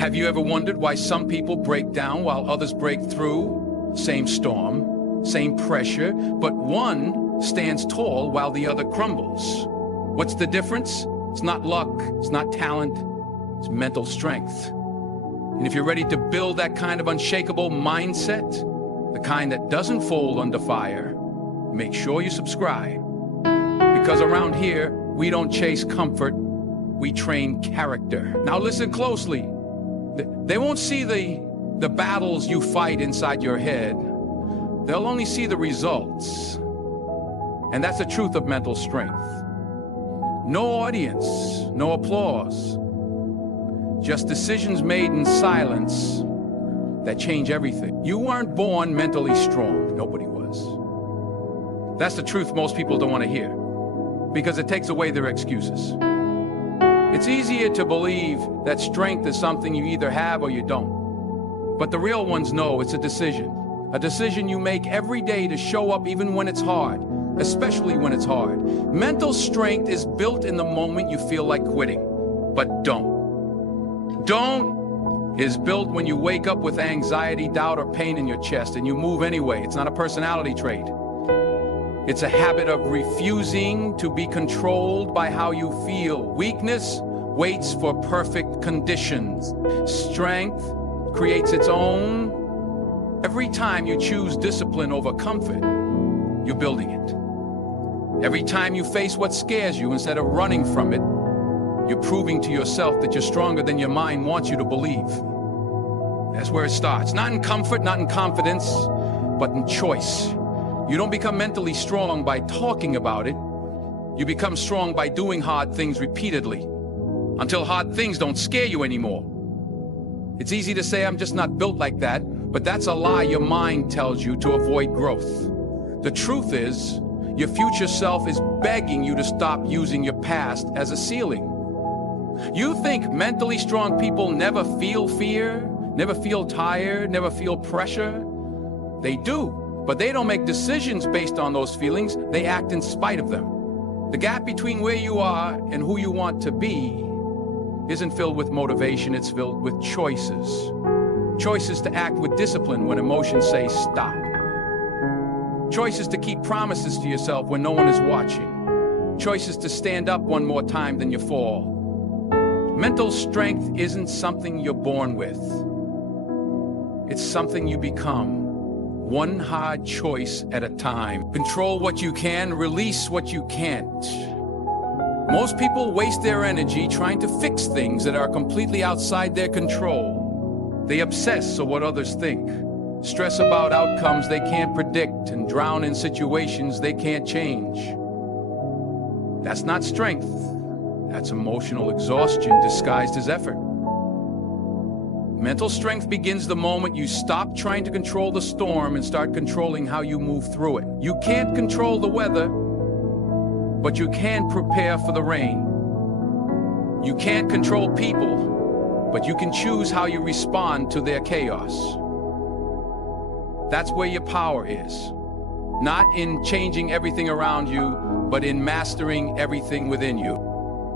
Have you ever wondered why some people break down while others break through? Same storm, same pressure, but one stands tall while the other crumbles. What's the difference? It's not luck, it's not talent, it's mental strength. And if you're ready to build that kind of unshakable mindset, the kind that doesn't fold under fire, make sure you subscribe. Because around here, we don't chase comfort, we train character. Now listen closely. They won't see the battles you fight inside your head. They'll only see the results. And that's the truth of mental strength. No audience, no applause. Just decisions made in silence that change everything. You weren't born mentally strong. Nobody was. That's the truth most people don't want to hear, because it takes away their excuses. It's easier to believe that strength is something you either have or you don't. But the real ones know it's a decision you make every day to show up even when it's hard, especially when it's hard. Mental strength is built in the moment you feel like quitting, but don't is built when you wake up with anxiety, doubt, or pain in your chest and you move anyway. It's not a personality trait. It's a habit of refusing to be controlled by how you feel. Weakness waits for perfect conditions. Strength creates its own. Every time you choose discipline over comfort, you're building it. Every time you face what scares you instead of running from it, you're proving to yourself that you're stronger than your mind wants you to believe. That's where it starts. Not in comfort, not in confidence, but in choice. You don't become mentally strong by talking about it. You become strong by doing hard things repeatedly, until hard things don't scare you anymore. It's easy to say, I'm just not built like that, but that's a lie your mind tells you to avoid growth. The truth is, your future self is begging you to stop using your past as a ceiling. You think mentally strong people never feel fear, never feel tired, never feel pressure? They do, but they don't make decisions based on those feelings. They act in spite of them. The gap between where you are and who you want to be isn't filled with motivation, it's filled with choices. Choices to act with discipline when emotions say stop. Choices to keep promises to yourself when no one is watching. Choices to stand up one more time than you fall. Mental strength isn't something you're born with. It's something you become, one hard choice at a time. Control what you can, release what you can't. Most people waste their energy trying to fix things that are completely outside their control. They obsess on what others think, stress about outcomes they can't predict, and drown in situations they can't change. That's not strength. That's emotional exhaustion disguised as effort. Mental strength begins the moment you stop trying to control the storm and start controlling how you move through it. You can't control the weather, but you can prepare for the rain. You can't control people, but you can choose how you respond to their chaos. That's where your power is. Not in changing everything around you, but in mastering everything within you.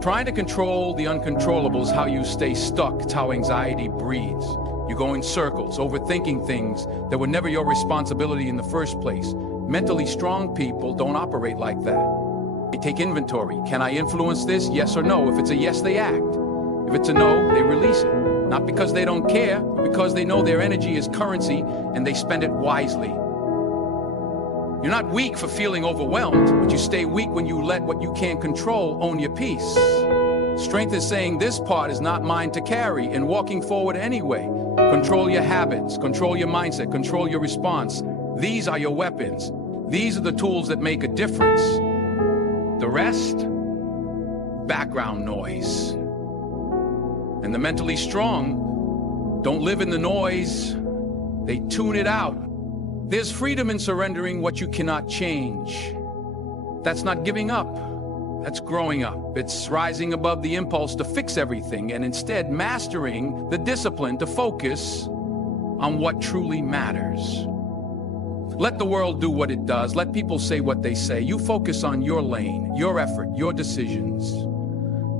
Trying to control the uncontrollables, how you stay stuck. It's how anxiety breeds. You go in circles, overthinking things that were never your responsibility in the first place. Mentally strong people don't operate like that. They take inventory. Can I influence this? Yes or no? If it's a yes, they act. If it's a no, they release it. Not because they don't care, but because they know their energy is currency and they spend it wisely. You're not weak for feeling overwhelmed, but you stay weak when you let what you can't control own your peace. Strength is saying this part is not mine to carry and walking forward anyway. Control your habits, control your mindset, control your response. These are your weapons. These are the tools that make a difference. The rest, background noise. And the mentally strong don't live in the noise. They tune it out. There's freedom in surrendering what you cannot change. That's not giving up. That's growing up. It's rising above the impulse to fix everything and instead mastering the discipline to focus on what truly matters. Let the world do what it does. Let people say what they say. You focus on your lane, your effort, your decisions.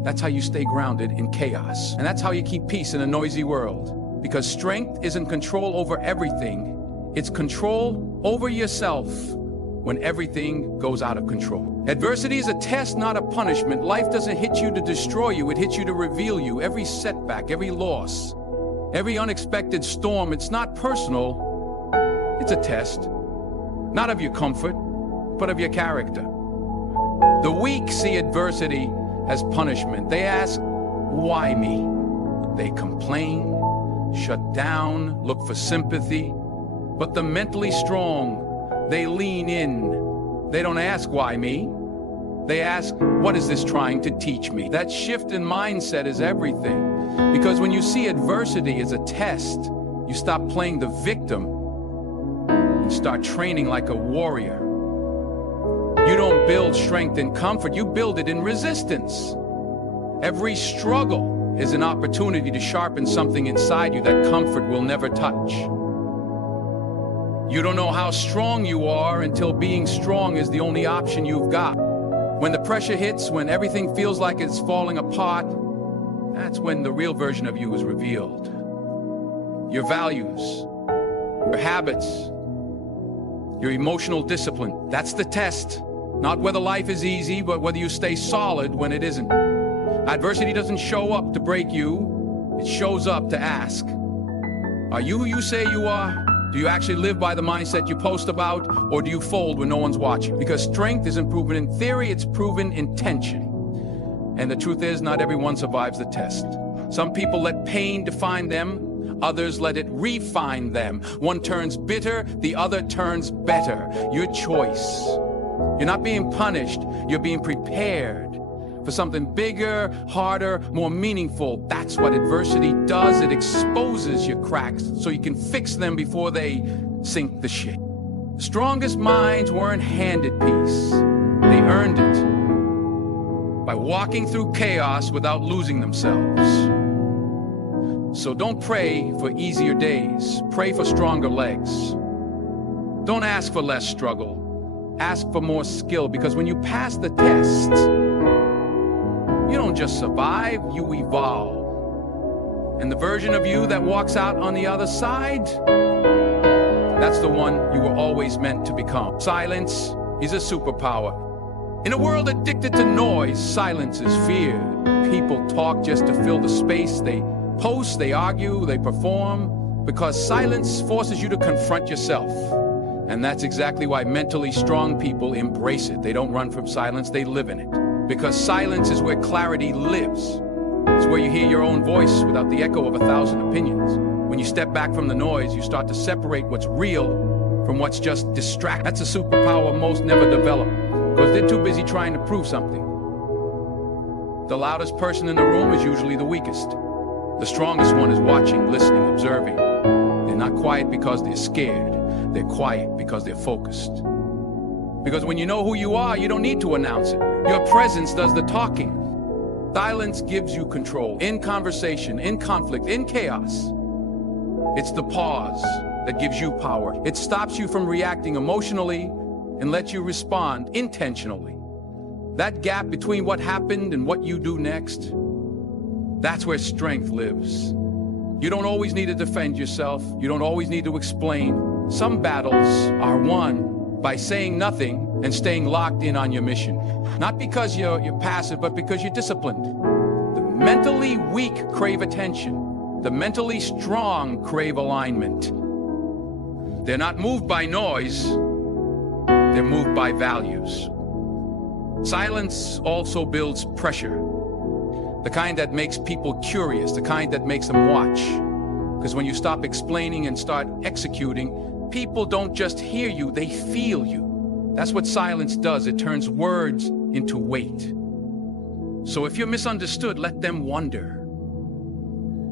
That's how you stay grounded in chaos. And that's how you keep peace in a noisy world. Because strength isn't control over everything. It's control over yourself when everything goes out of control. Adversity is a test, not a punishment. Life doesn't hit you to destroy you. It hits you to reveal you. Every setback, every loss, every unexpected storm, it's not personal. It's a test. Not of your comfort, but of your character. The weak see adversity as punishment. They ask, why me? They complain, shut down, look for sympathy. But the mentally strong, they lean in. They don't ask, why me? They ask, what is this trying to teach me? That shift in mindset is everything. Because when you see adversity as a test, you stop playing the victim and start training like a warrior. You don't build strength in comfort, you build it in resistance. Every struggle is an opportunity to sharpen something inside you that comfort will never touch. You don't know how strong you are until being strong is the only option you've got. When the pressure hits, when everything feels like it's falling apart, that's when the real version of you is revealed. Your values, your habits, your emotional discipline, that's the test. Not whether life is easy, but whether you stay solid when it isn't. Adversity doesn't show up to break you, it shows up to ask, are you who you say you are? Do you actually live by the mindset you post about, or do you fold when no one's watching? Because strength isn't proven in theory, it's proven in tension. And the truth is, not everyone survives the test. Some people let pain define them, others let it refine them. One turns bitter, the other turns better. Your choice. You're not being punished, you're being prepared for something bigger, harder, more meaningful. That's what adversity does. It exposes your cracks so you can fix them before they sink the ship. Strongest minds weren't handed peace. They earned it by walking through chaos without losing themselves. So don't pray for easier days. Pray for stronger legs. Don't ask for less struggle. Ask for more skill, because when you pass the test, you don't just survive, you evolve. And the version of you that walks out on the other side, that's the one you were always meant to become. Silence is a superpower. In a world addicted to noise, silence is fear. People talk just to fill the space. They post, they argue, they perform, because silence forces you to confront yourself. And that's exactly why mentally strong people embrace it. They don't run from silence, they live in it. Because silence is where clarity lives. It's where you hear your own voice without the echo of 1,000 opinions. When you step back from the noise, you start to separate what's real from what's just distract. That's a superpower most never develop, because they're too busy trying to prove something. The loudest person in the room is usually the weakest. The strongest one is watching, listening, observing. They're not quiet because they're scared. They're quiet because they're focused. Because when you know who you are, you don't need to announce it. Your presence does the talking. Silence gives you control. In conversation, in conflict, in chaos. It's the pause that gives you power. It stops you from reacting emotionally and lets you respond intentionally. That gap between what happened and what you do next, that's where strength lives. You don't always need to defend yourself. You don't always need to explain. Some battles are won by saying nothing and staying locked in on your mission. Not because you're passive, but because you're disciplined. The mentally weak crave attention. The mentally strong crave alignment. They're not moved by noise, they're moved by values. Silence also builds pressure. The kind that makes people curious, the kind that makes them watch. Because when you stop explaining and start executing, people don't just hear you, they feel you. That's what silence does. It turns words into weight. So if you're misunderstood, let them wonder.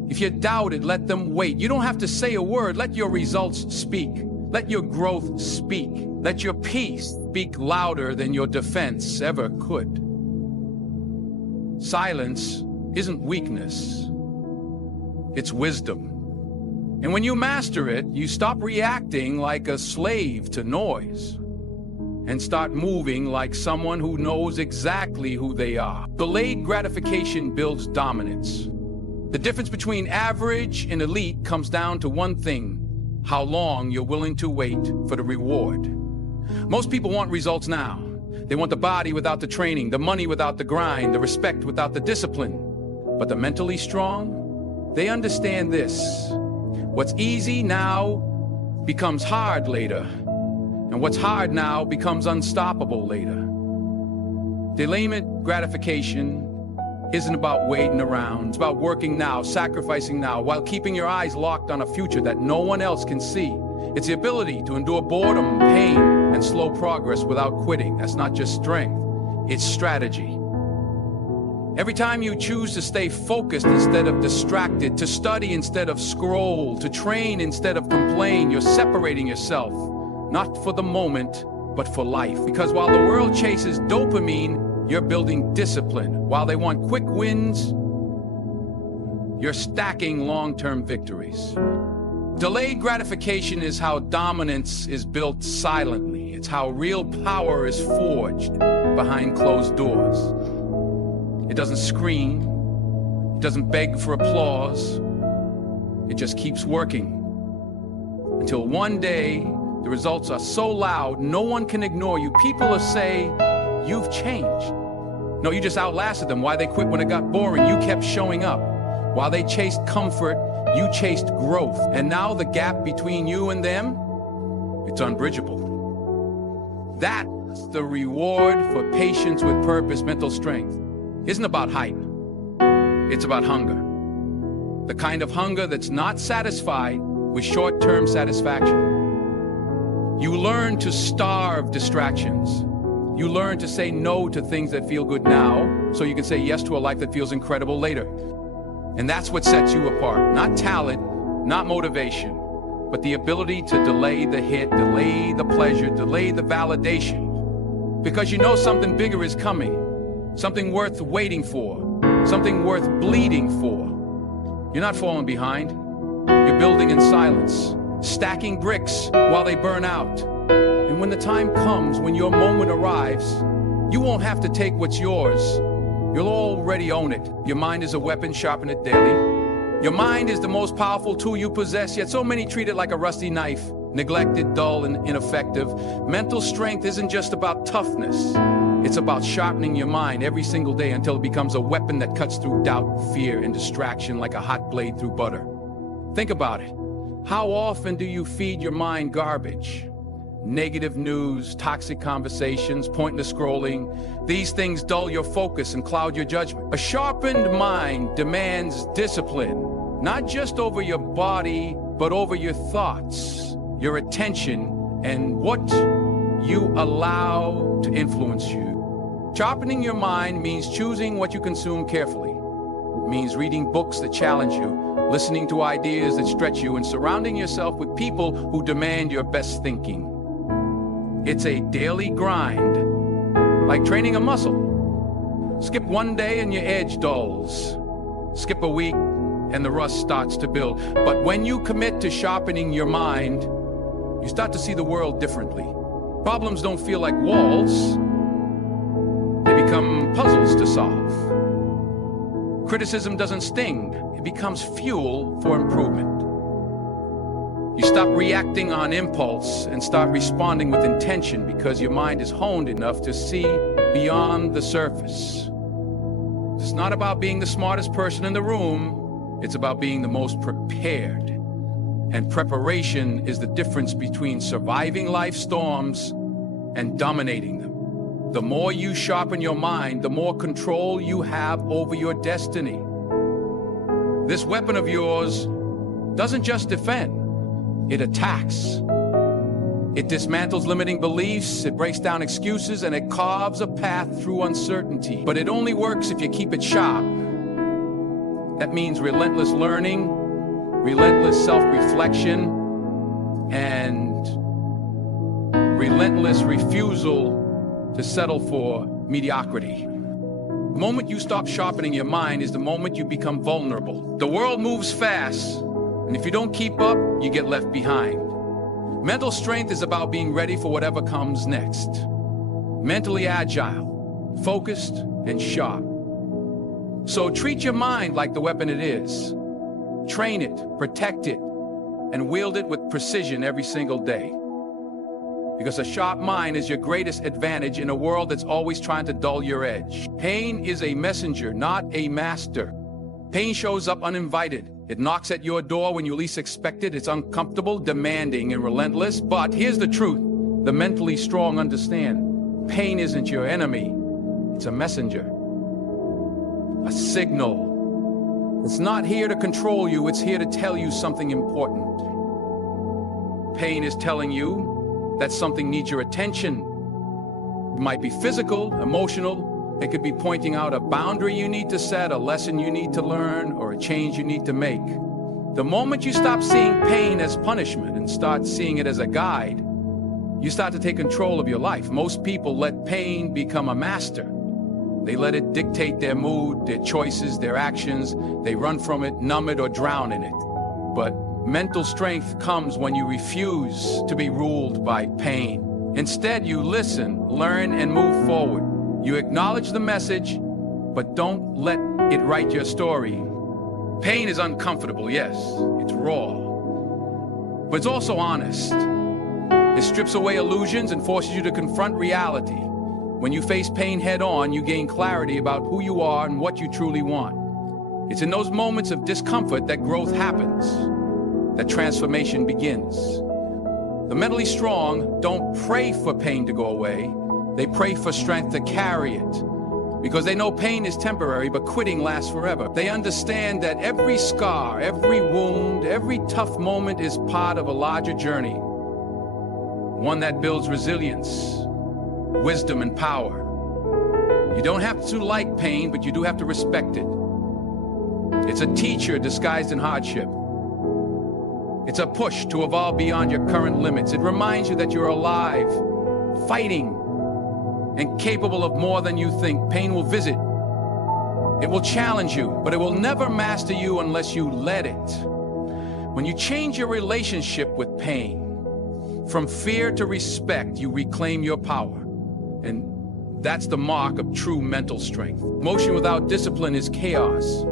If you're doubted, let them wait. You don't have to say a word. Let your results speak. Let your growth speak. Let your peace speak louder than your defense ever could. Silence isn't weakness. It's wisdom. And when you master it, you stop reacting like a slave to noise. and start moving like someone who knows exactly who they are. Delayed gratification builds dominance. The difference between average and elite comes down to one thing: how long you're willing to wait for the reward. Most people want results now. They want the body without the training, the money without the grind, the respect without the discipline. But the mentally strong, they understand this: what's easy now becomes hard later, and what's hard now becomes unstoppable later. Delayed gratification isn't about waiting around. It's about working now, sacrificing now, while keeping your eyes locked on a future that no one else can see. It's the ability to endure boredom, pain, and slow progress without quitting. That's not just strength, it's strategy. Every time you choose to stay focused instead of distracted, to study instead of scroll, to train instead of complain, you're separating yourself, not for the moment, but for life. Because while the world chases dopamine, you're building discipline. While they want quick wins, you're stacking long-term victories. Delayed gratification is how dominance is built silently. It's how real power is forged behind closed doors. It doesn't scream, it doesn't beg for applause. It just keeps working until one day the results are so loud no one can ignore you. People will say, "You've changed." No, you just outlasted them. Why they quit when it got boring? You kept showing up. While they chased comfort, you chased growth. And now the gap between you and them, it's unbridgeable. That's the reward for patience with purpose. Mental strength isn't about hype. It's about hunger. The kind of hunger that's not satisfied with short-term satisfaction. You learn to starve distractions. You learn to say no to things that feel good now, so you can say yes to a life that feels incredible later. And that's what sets you apart. Not talent, not motivation, but the ability to delay the hit, delay the pleasure, delay the validation. Because you know something bigger is coming, something worth waiting for, something worth bleeding for. You're not falling behind. You're building in silence, stacking bricks while they burn out. And when the time comes, when your moment arrives, you won't have to take what's yours. You'll already own it. Your mind is a weapon, sharpen it daily. Your mind is the most powerful tool you possess, yet so many treat it like a rusty knife, neglected, dull, and ineffective. Mental strength isn't just about toughness. It's about sharpening your mind every single day until it becomes a weapon that cuts through doubt, fear, and distraction like a hot blade through butter. Think about it. How often do you feed your mind garbage? Negative news, toxic conversations, pointless scrolling. These things dull your focus and cloud your judgment. A sharpened mind demands discipline, not just over your body, but over your thoughts, your attention, and what you allow to influence you. Sharpening your mind means choosing what you consume carefully. It means reading books that challenge you, listening to ideas that stretch you, and surrounding yourself with people who demand your best thinking. It's a daily grind, like training a muscle. Skip one day and your edge dulls. Skip a week and the rust starts to build. But when you commit to sharpening your mind, you start to see the world differently. Problems don't feel like walls. They become puzzles to solve. Criticism doesn't sting. It becomes fuel for improvement. You stop reacting on impulse and start responding with intention because your mind is honed enough to see beyond the surface. It's not about being the smartest person in the room. It's about being the most prepared. And preparation is the difference between surviving life's storms and dominating them. The more you sharpen your mind, the more control you have over your destiny. This weapon of yours doesn't just defend. It attacks. It dismantles limiting beliefs, it breaks down excuses, and it carves a path through uncertainty. But it only works if you keep it sharp. That means relentless learning, relentless self-reflection, and relentless refusal to settle for mediocrity. The moment you stop sharpening your mind is the moment you become vulnerable. The world moves fast, and if you don't keep up, you get left behind. Mental strength is about being ready for whatever comes next. mentally agile, focused, and sharp. So treat your mind like the weapon it is. Train it, protect it, and wield it with precision every single day. Because a sharp mind is your greatest advantage in a world that's always trying to dull your edge. Pain is a messenger, not a master. Pain shows up uninvited. It knocks at your door when you least expect it. It's uncomfortable, demanding, and relentless. But here's the truth. The mentally strong understand. Pain isn't your enemy. It's a messenger. A signal. It's not here to control you. It's here to tell you something important. Pain is telling you that something needs your attention. It might be physical, emotional. It could be pointing out a boundary you need to set, a lesson you need to learn, or a change you need to make. The moment you stop seeing pain as punishment and start seeing it as a guide, you start to take control of your life. Most people let pain become a master. They let it dictate their mood, their choices, their actions. They run from it, numb it, or drown in it. But mental strength comes when you refuse to be ruled by pain. Instead, you listen, learn, and move forward. You acknowledge the message, but don't let it write your story. Pain is uncomfortable, yes, it's raw, but it's also honest. It strips away illusions and forces you to confront reality. When you face pain head-on, you gain clarity about who you are and what you truly want. It's in those moments of discomfort that growth happens, that transformation begins. The mentally strong don't pray for pain to go away. They pray for strength to carry it, because they know pain is temporary, but quitting lasts forever. They understand that every scar, every wound, every tough moment is part of a larger journey, one that builds resilience, wisdom, and power. You don't have to like pain, but you do have to respect it. It's a teacher disguised in hardship. It's a push to evolve beyond your current limits. It reminds you that you're alive, fighting, and capable of more than you think. Pain will visit. It will challenge you, but it will never master you unless you let it. When you change your relationship with pain, from fear to respect, you reclaim your power. And that's the mark of true mental strength. Emotion without discipline is chaos.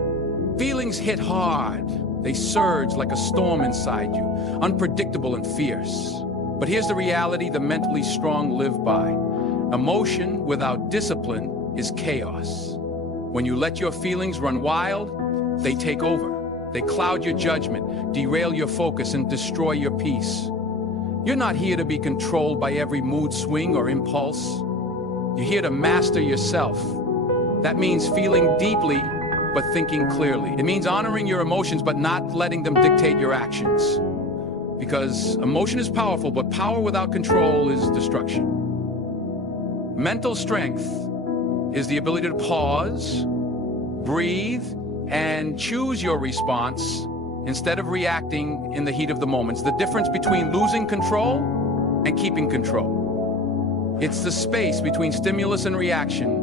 Feelings hit hard. They surge like a storm inside you, unpredictable and fierce. But here's the reality the mentally strong live by. Emotion without discipline is chaos. When you let your feelings run wild, they take over. They cloud your judgment, derail your focus, and destroy your peace. You're not here to be controlled by every mood swing or impulse. You're here to master yourself. That means feeling deeply, but thinking clearly. It means honoring your emotions, but not letting them dictate your actions. Because emotion is powerful, but power without control is destruction. Mental strength is the ability to pause, breathe, and choose your response instead of reacting in the heat of the moment. It's the difference between losing control and keeping control. It's the space between stimulus and reaction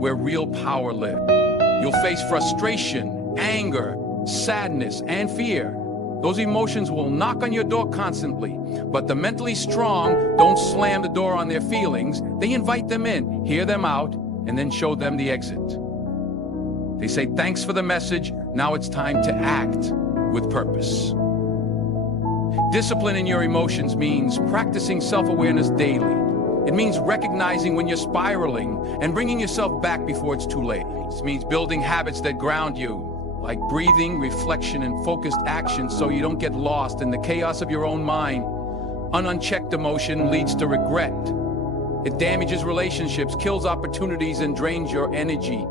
where real power lives. You'll face frustration, anger, sadness, and fear. Those emotions will knock on your door constantly, but the mentally strong don't slam the door on their feelings. They invite them in, hear them out, and then show them the exit. They say, thanks for the message, now it's time to act with purpose. Discipline in your emotions means practicing self-awareness daily. It means recognizing when you're spiraling and bringing yourself back before it's too late. It means building habits that ground you, like breathing, reflection, and focused action so you don't get lost in the chaos of your own mind. Unchecked emotion leads to regret. It damages relationships, kills opportunities, and drains your energy.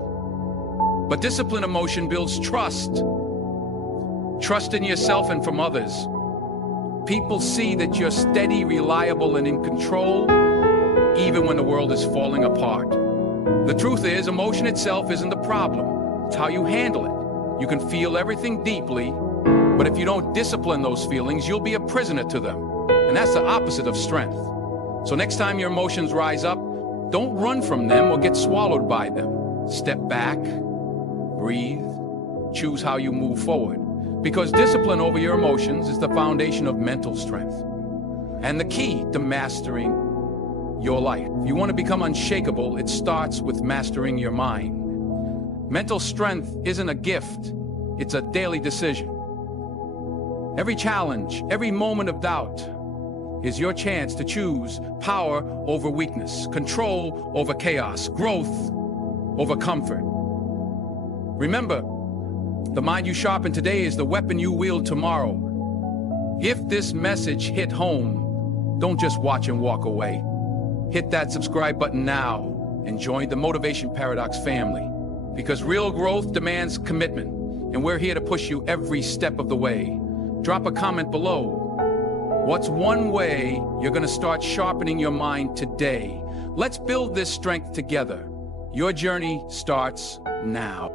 But disciplined emotion builds trust. Trust in yourself and from others. People see that you're steady, reliable, and in control, even when the world is falling apart. The truth is, emotion itself isn't the problem. It's how you handle it. You can feel everything deeply, but if you don't discipline those feelings, you'll be a prisoner to them. And that's the opposite of strength. So next time your emotions rise up, don't run from them or get swallowed by them. Step back, breathe, choose how you move forward. Because discipline over your emotions is the foundation of mental strength and the key to mastering your life. If you want to become unshakable, it starts with mastering your mind. Mental strength isn't a gift, it's a daily decision. Every challenge, every moment of doubt is your chance to choose power over weakness, control over chaos, growth over comfort. Remember, the mind you sharpen today is the weapon you wield tomorrow. If this message hit home, don't just watch and walk away. Hit that subscribe button now and join the Motivation Paradox family. Because real growth demands commitment, and we're here to push you every step of the way. Drop a comment below. What's one way you're going to start sharpening your mind today? Let's build this strength together. Your journey starts now.